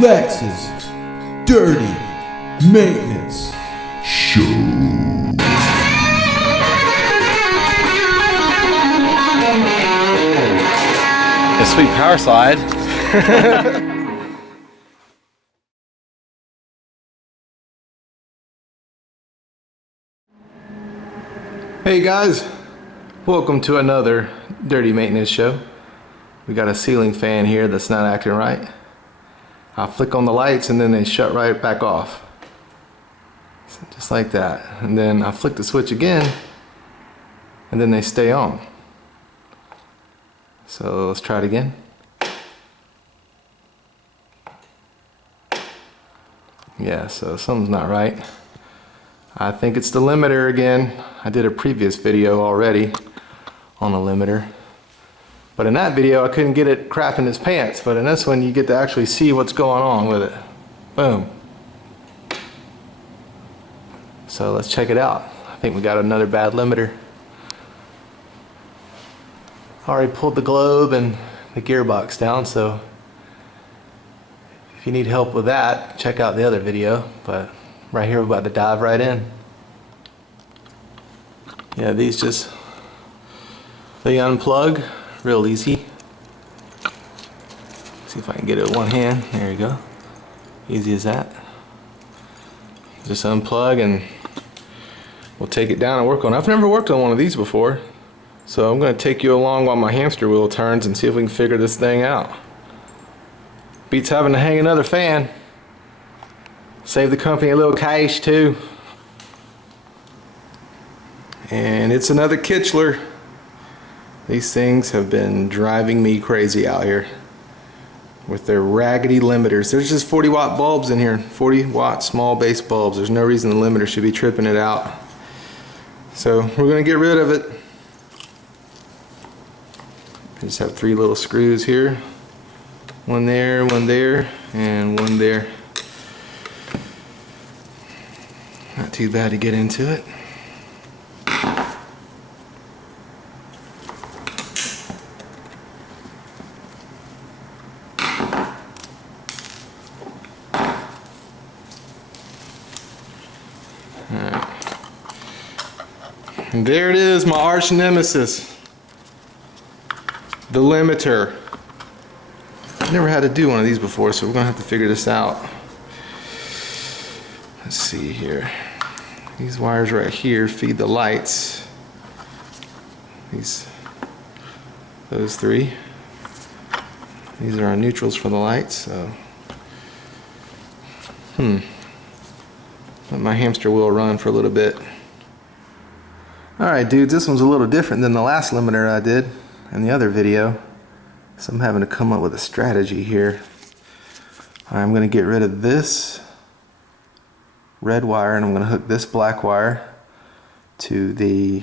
LEX'S Dirty Maintenance Show. A sweet power slide. Hey guys, welcome to another Dirty Maintenance Show. We got a ceiling fan here that's not acting right. I flick on the lights and then they shut right back off. So just like that. And then I flick the switch again and then they stay on. So let's try it again. Yeah, so something's not right. I think it's the limiter again. I did a previous video already on a limiter. But in that video, I couldn't get it crapping its pants. But in this one, you get to actually see what's going on with it. Boom. So let's check it out. I think we got another bad limiter. Already pulled the globe and the gearbox down, so if you need help with that, check out the other video. But right here, we're about to dive right in. Yeah, these just, they unplug. Real easy. See if I can get it with one hand. There you go. Easy as that. Just unplug and we'll take it down and work on it. I've never worked on one of these before, so I'm going to take you along while my hamster wheel turns and see if we can figure this thing out. Beats having to hang another fan. Save the company a little cash too. And it's another Kitchler. These things have been driving me crazy out here with their raggedy limiters. There's just 40 watt bulbs in here, 40 watt small base bulbs. There's no reason the limiter should be tripping it out. So we're gonna get rid of it. I just have 3 little screws here. One there, and one there. Not too bad to get into it. And there it is, my arch nemesis, the limiter. I've never had to do one of these before, so we're gonna have to figure this out. Let's see here. These wires right here feed the lights. Those 3. These are our neutrals for the lights. So, let my hamster wheel run for a little bit. Alright dudes, this one's a little different than the last limiter I did in the other video. So I'm having to come up with a strategy here. I'm going to get rid of this red wire and I'm going to hook this black wire to these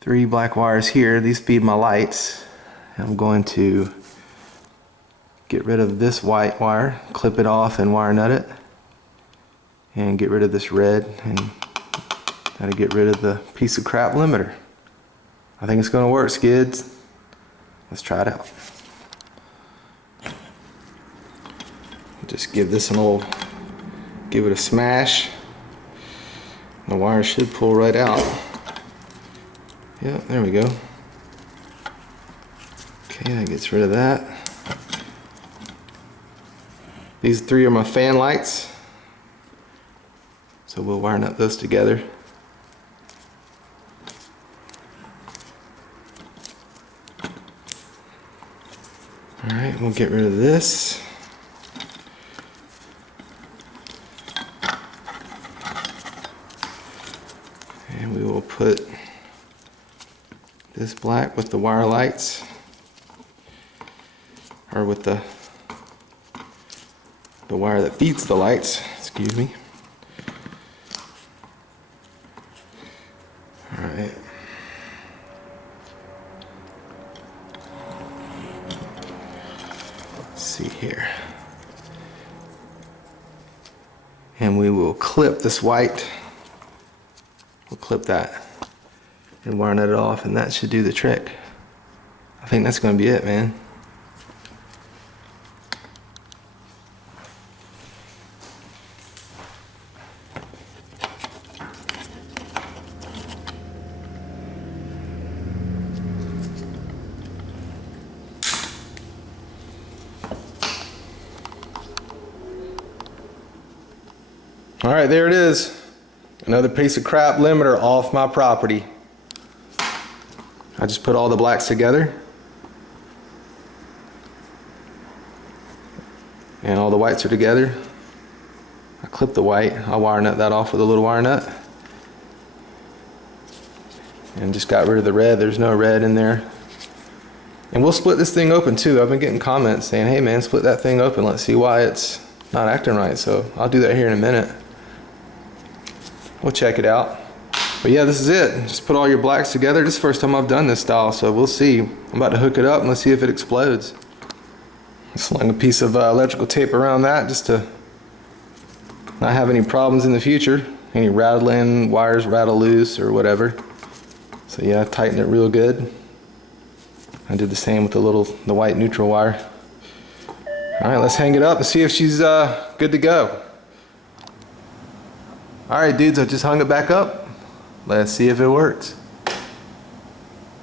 3 black wires here. These feed my lights. I'm going to get rid of this white wire, clip it off and wire nut it, and get rid of this red, and gotta get rid of the piece of crap limiter. I think it's gonna work, skids. Let's try it out. Just give this give it a smash. The wire should pull right out. Yeah, there we go. Okay, that gets rid of that. These 3 are my fan lights. So we'll wire nut those together. Alright, we'll get rid of this. And we will put this black with the wire lights, or with the wire that feeds the lights, excuse me. Alright. Let's see here. And we will clip this white. We'll clip that and wire nut it off, and that should do the trick. I think that's going to be it, man. All right, there it is. Another piece of crap limiter off my property. I just put all the blacks together. And all the whites are together. I clip the white. I'll wire nut that off with a little wire nut. And just got rid of the red. There's no red in there. And we'll split this thing open too. I've been getting comments saying, hey man, split that thing open. Let's see why it's not acting right. So I'll do that here in a minute. We'll check it out. But yeah, this is it. Just put all your blacks together. This is the first time I've done this style, so we'll see. I'm about to hook it up and let's see if it explodes. Sling a piece of electrical tape around that just to not have any problems in the future. Any rattling, wires rattle loose or whatever. So yeah, tighten it real good. I did the same with the white neutral wire. All right, let's hang it up and see if she's good to go. Alright dudes, I just hung it back up. Let's see if it works.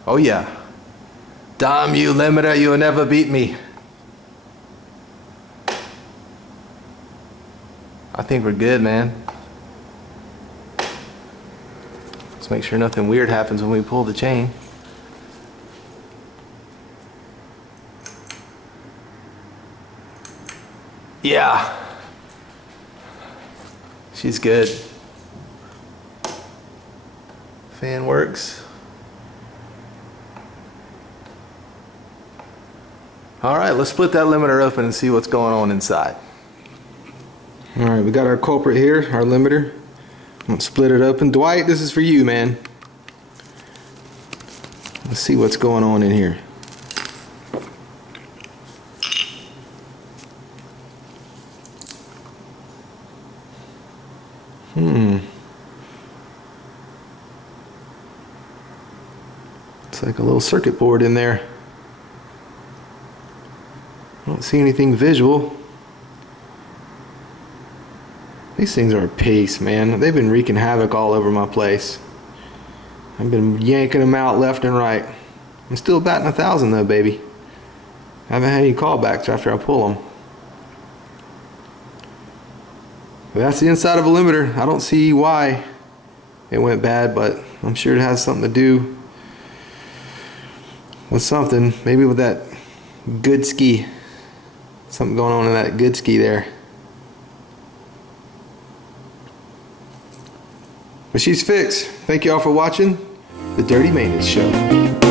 Oh yeah. Damn you limiter, you'll never beat me. I think we're good, man. Let's make sure nothing weird happens when we pull the chain. Yeah. She's good. Fan works. Alright, let's split that limiter open and see what's going on inside. Alright, we got our culprit here, our limiter. I'm gonna split it open. Dwight, this is for you, man. Let's see what's going on in here. It's like a little circuit board in there. I don't see anything visual. These things are a piece, man. They've been wreaking havoc all over my place. I've been yanking them out left and right. I'm still batting 1,000 though, baby. I haven't had any callbacks after I pull them. But that's the inside of a limiter. I don't see why it went bad, but I'm sure it has something to do with something. Maybe with that good ski. Something going on in that good ski there. But she's fixed. Thank you all for watching The Dirty Maintenance Show.